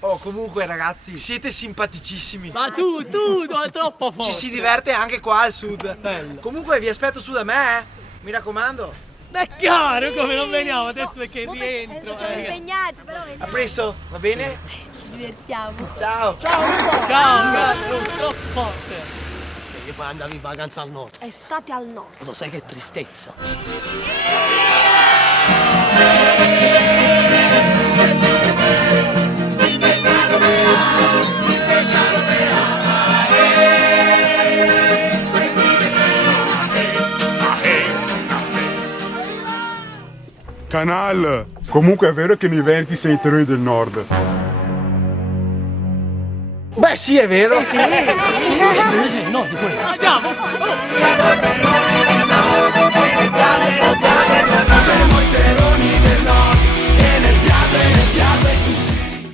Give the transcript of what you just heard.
Oh, comunque ragazzi, siete simpaticissimi. Ma tu, troppo forte. Ci si diverte anche qua al sud. Bello. Comunque vi aspetto su da me, mi raccomando. Ma è chiaro, come non veniamo adesso perché Siamo rientro. impegnati, però A veniamo. presto, va bene? Ci divertiamo. Ciao. Ciao, grazie, troppo forte. Che poi andavi in vacanza al nord. Estate al nord. Lo sai che tristezza. Canal! Comunque è vero che nei Veneti sei i terreni del nord. Beh sì, è vero. Sì, no, di quello. Andiamo! Siamo i terroni del nord e ne piace